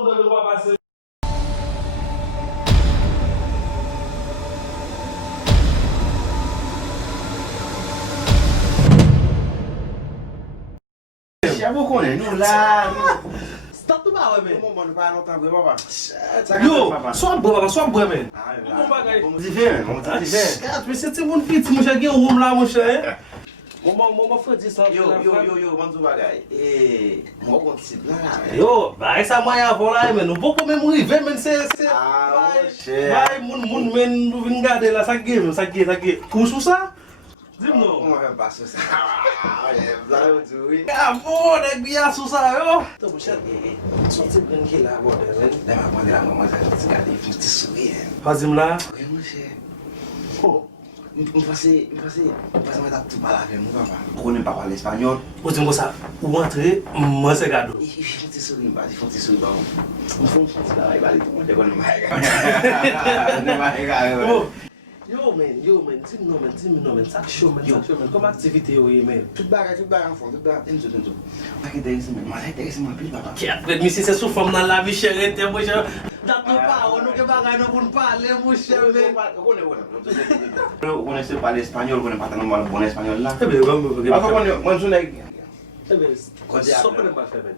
mundo no va a pasar. Siamo con nous là. Stop tout bas, men. Comment on va longtemps papa? Yo, soit bois, men. Mon bagage. On dit Mais c'était mon petit, mon cher, qui est room là, mon cher. Mon frère dit ça. Yo, bonjour bagay. Moi on dit là. Yo, bah, ça moyen avant là, men. Nous pouvons même arriver, men, c'est. Ah, cher. Bah, moun, men, nous venons garder là, ça game. Pour sous ça? Dis-moi. On va pas ça. Ah, là, oui. Ah bon, nèg bien sous ça, yo. Então, mon cher, sorti prendre qui là, bon, là, on va maman, ça regarder, faut te sourire. Fazim là. Oui, mon cher. Oh, on passe à tout parler avec mon papa. On connaît pas parler espagnol. Vous dites ça, ou entrer, moi c'est gado. Il faut te sourire, il faut te sourire. On fait un petit travail, tout le monde connaît pas. Yo men, dis-moi men, chaque show men, comme activité yo men. Tout bagage enfant, tout bagage, tout. Pas que intéressé, mais moi intéressé moi plus papa. Qui après mais si c'est sous forme dans la vie chérie, t'es mon cher. Dans ton pas, on nous que bagage nous pour parler mon cher men. On connaît pas l'espagnol, on connaît pas tellement le bon espagnol là. Eh ben, Moi je n'ai eh ben, ça connaît pas faire men.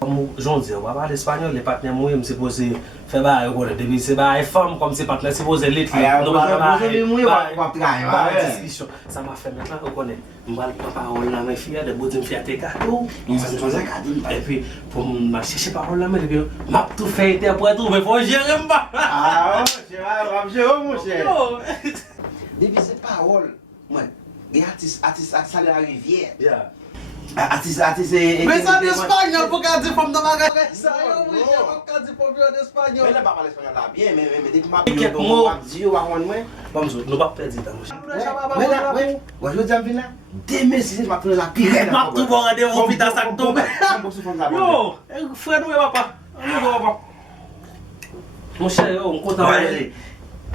Comme j'en dis, on va parler espagnol, les partenaires moi me supposé faire ba yo connaît depuis c'est ba femme comme c'est partenaire supposé lit. Non pas discussion. Ça m'a fait maintenant on connaît. M'val parole là mes filles de boudin faire tes cadeaux. Et puis pour m'a chercher parole là mais m'a tout fait interprète trouver faut gérer pas. Ah, mon cher. Depuis ces paroles, moi, les artistes à la rivière. Yeah. Artiste. Mais ça d'espagnol pour qu'elle dit femme dans ma gueule. Ça yo, oui, j'ai dit pour bien d'espagnol. Mais là pas parler espagnol là bien, mais depuis ma Quelques mots. Dieu à moi. Vamos, nous pas perdre temps. Mais là, ouais, je dis à là. Demain si m'a pris la pire. M'a tout bon de hôpital ça tombe. Yo, frère nous papa. Mon cher, yo, on content.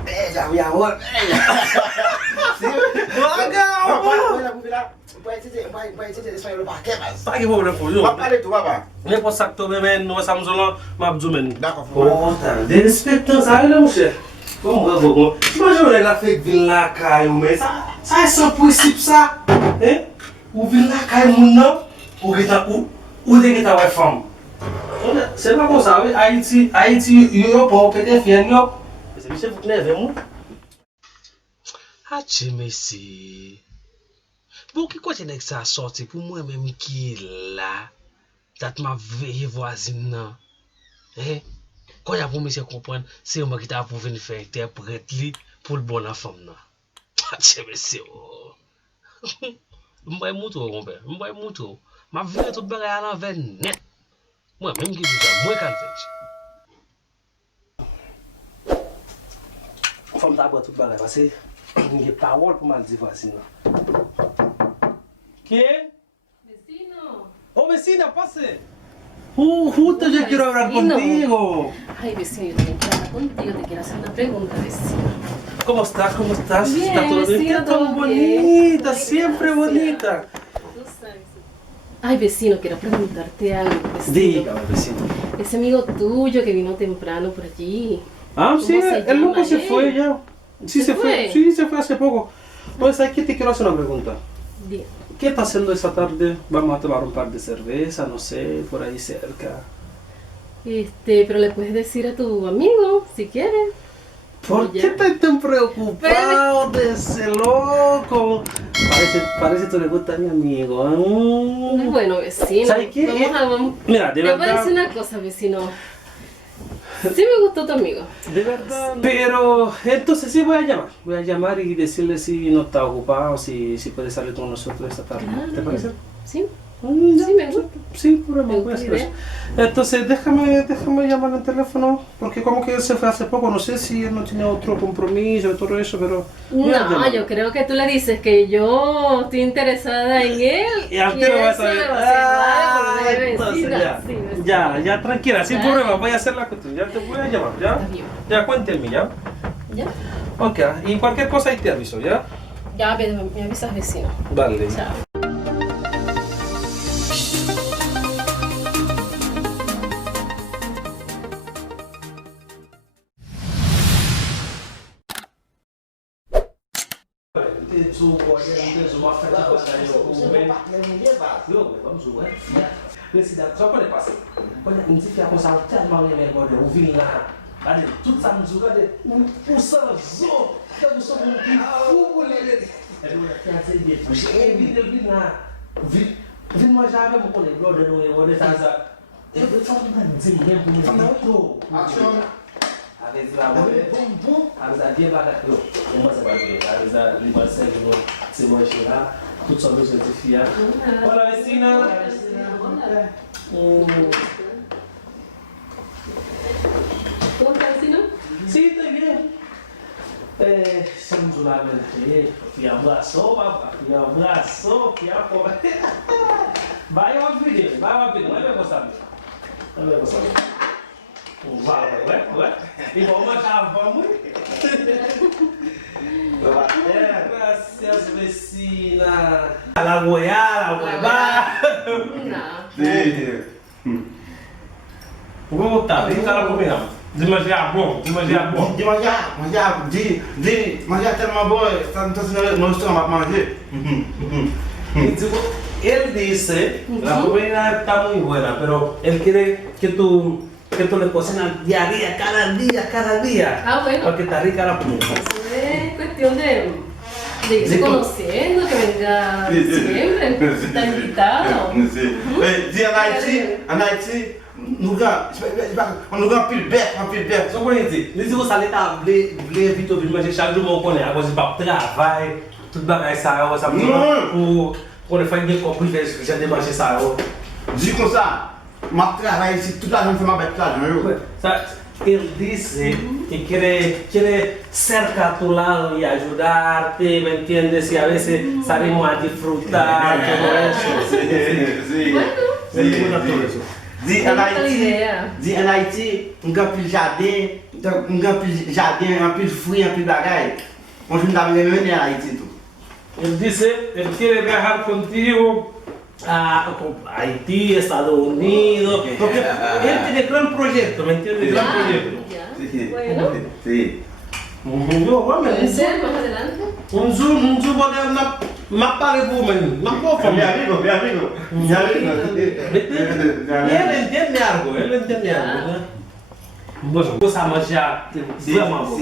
Beija, minha amor, beija. Vai ser espanhol para quê, mas? Pas que problème pour yo. Vai parler tout, papa. Mais pour ça que toi même nous ça nous m'a dit men. D'accord. Oh, des respectants ça là mon cher. Comme bravo. Imagine la fête vient là caillou mais ça est sans principe ça. Hein? Ou vient là caillou moun nan, ou de ta ouais femme. C'est pas comme ça, oui. Haïti yo pas peut-être fier yo. C'est monsieur vous tenez avec moi. Ah, Messi. Pour qui quoi tu n'es ça sorti pour moi même qui là. Dat m'a veillé voisine nan. Hein? Quand y a pour monsieur comprendre, c'est moi qui t'a pour venir faire interprète li pour le bon enfant nan. Ah, Messi. M'boy moutou compère, m'boy moutou. M'a viré tout bagay à l'envers net. Moi même qui dit ça, moi calvage. Faut me d'abord tout bagay parce que j'ai parole pour mal dire voisine. Qui est? Vecino. Oh, vecina, pase. Justo yo quiero hablar contigo. Ay, vecino, yo también quiero hablar contigo, te quiero hacer una pregunta, vecino. ¿Cómo estás? ¿Cómo estás? Bien, ¿Está todo bien? vecino, Está tan todo bien. bonita, Ay, siempre gracias. bonita. Tú sabes. Ay, vecino, quiero preguntarte algo, vecino. Dígame, vecino. Ese amigo tuyo que vino temprano por allí. Ah, sí, ¿Cómo se el loco llama se él? fue ya. Sí, ¿Se se fue. fue? Sí, se fue hace poco. Pues aquí te quiero hacer una pregunta. Bien. ¿Qué está haciendo esa tarde? Vamos a tomar un par de cerveza, no sé, por ahí cerca. Pero le puedes decir a tu amigo, si quieres. ¿Por Ya. qué estás tan preocupado de ese loco? Parece que le gusta a mi amigo. Bueno, vecino. ¿Sabes qué? Vamos. Mira, de Te voy a verdad. decir una cosa, vecino. Sí me gustó tu amigo. De verdad. Pero entonces sí voy a llamar. Voy a llamar y decirle si no está ocupado, si puede salir con nosotros esta tarde. Claro. ¿Te parece? Sí. Ya, Sí, me gusta. Sí, problema, Me voy a gusta hacer la eso. Entonces déjame llamar al teléfono, porque como que él se fue hace poco, no sé si él no tiene otro compromiso y todo eso, pero... voy a No, llamar. yo creo que tú le dices que yo estoy interesada en él. Y al tiro vas a ver. Entonces Entonces ya, tranquila, sin Dale. problema, voy a hacer la cuestión, ya te voy a llamar, ¿ya? Está bien. Ya, cuéntenme, ¿ya? ¿Ya? Ok, y cualquier cosa ahí te aviso, ¿ya? Ya, me avisas, vecino. Vale. Chao. te zou te zou maar verder yo, vamos jouer. Nesse dá só pode passar. Olha, não se fica com essa tellement les mecs de ouvir là. Allez, toute ça nous joue de pour ça zo. Que nous sommes un petit fou les. Elle doit faire assez bien. J'ai envie de venir là. Vim moi jamais me connaît brother no de ça. Eu vou só dizer mesmo muito. Action. Avec la bom, avec la vie bagarre. Comment ça va bien? Avec la liberté c'est moi chez là. Tout ça besoin de filles. Hola vecina. ¿Cómo está, vecino? Sí, estoy bien. Estamos lá, né? Fui abraçou, fui apoiou. Vai uma filha, não vai gostar. Não vai gostar. Vai. Igual uma chave, vamos. Gracias, vecina. La hueá. No. ¿Cómo está? ¿Qué tal la comida? Demasiado bom. Manger tellement bon, ça não estamos a manger. Él dice, la comida está muy buena, pero él quiere que tú le cocinas diaria, cada día. Ah, bueno. Porque está rica la comida. Eso es cuestión de irse conociendo, que venga siempre. Está invitado. En Haïti, on nous rend pile bête. Só por isso, se você está vito vir manger chaque jour, on agora se para trabalho, tudo bagagem sai, sabe? Quando ele faz bem compris, já de manger ça. Dis comme ça, ma travail ici, toute la journée, fait ma bête là, Ele disse que quiere cerca a tu lado y ayudarte, ¿me entiendes? Y a veces salimos a disfrutar todo eso. Sí. Bueno. Dis en Haïti, on a plus de jardin, un peu de fruits, un peu de bagaille. On joue dans les menus en Haïti tout. Ele disse, ele quiere viajar contigo a Haití, Estados Unidos, porque él tiene gran proyecto, ¿me entiendes? Gran proyecto. Ya. Bueno. Sí. Puede ser más adelante. Un zoom pode ma pare woman, ma può Mi amigo. Ele entende algo, né? Bueno, cosa más ya, vamos.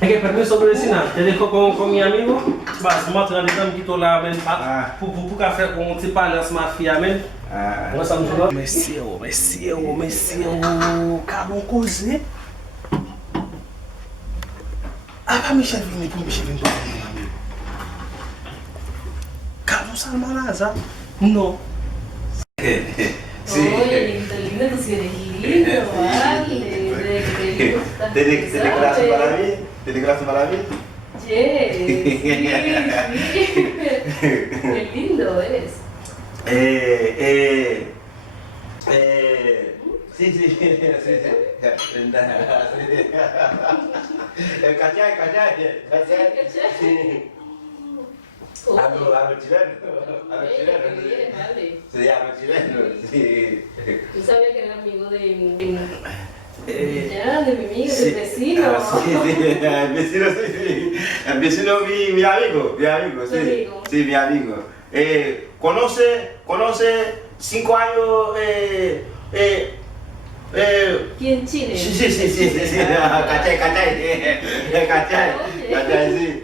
Es que permiso por ensinar, te dejo con mi amigo, vas a mostrar un poquito la venta, pour café con un petit palais mafia, men. Nós estamos jogando. Monsieur, acabou cozer. Ah, Michel vini para mim, amigo. Acabou salmanaza? Não. Sí. Oye, lindo, tú sí eres lindo, vale. ¿Tienes clase para mí? Yes, sí. Qué lindo eres. Sí. ¿Cachai? Hablo chileno. Vale. Sí, hablo chileno, sí. Yo sabía que era amigo de mi amigo, del vecino. El vecino mi amigo, ¿Tu amigo? sí, mi amigo. Conoce 5 años, ¿Quién Chile? sí, cachai, sí.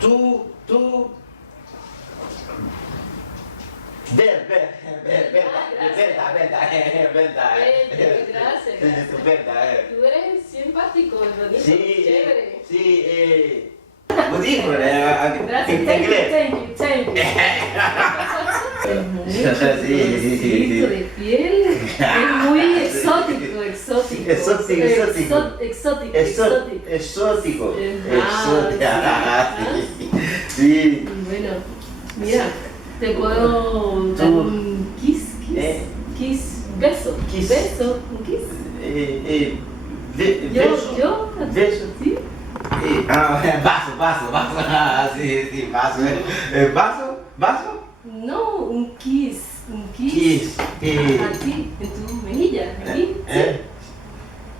Tú, verdad. Gracias. Tú eres simpático, bonito, chévere. Sí, lo dijo, Gracias, en thank inglés. you. Es muy Sí. chocosito de piel. Es muy exótico. Exótico. Sí. Sí. Bueno, mira, te puedo dar un kiss. Beso. Kiss. Beso, un kiss. Yo, Beso. ¿sí? Vaso. Sí, vaso. ¿Vaso? No, un kiss. Kiss. A ti, en tu mejilla, aquí.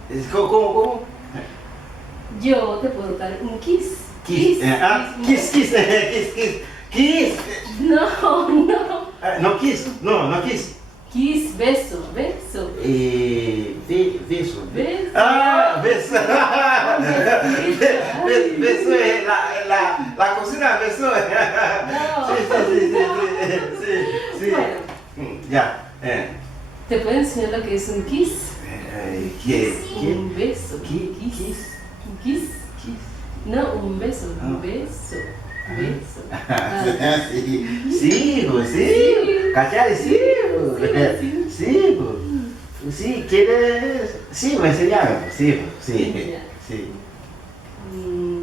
¿Sí? ¿Cómo? Yo te puedo dar un kiss. Kiss. Kiss. No, no. No kiss. No kiss. Kiss, beso, beso. Beso. Beso. Ah, beso. Beso es la cocina, beso. No. Sí. Bueno, Ya. te puedo enseñar lo que es un kiss. ¿Qué? Un beso. Kiss. Un kiss. No, un beso. Un beso. Beso. Ah. Sí, ¿cachai? Sí, ¿quieres? Sí, me enseñaron, sí. Ya. Sí. Mm,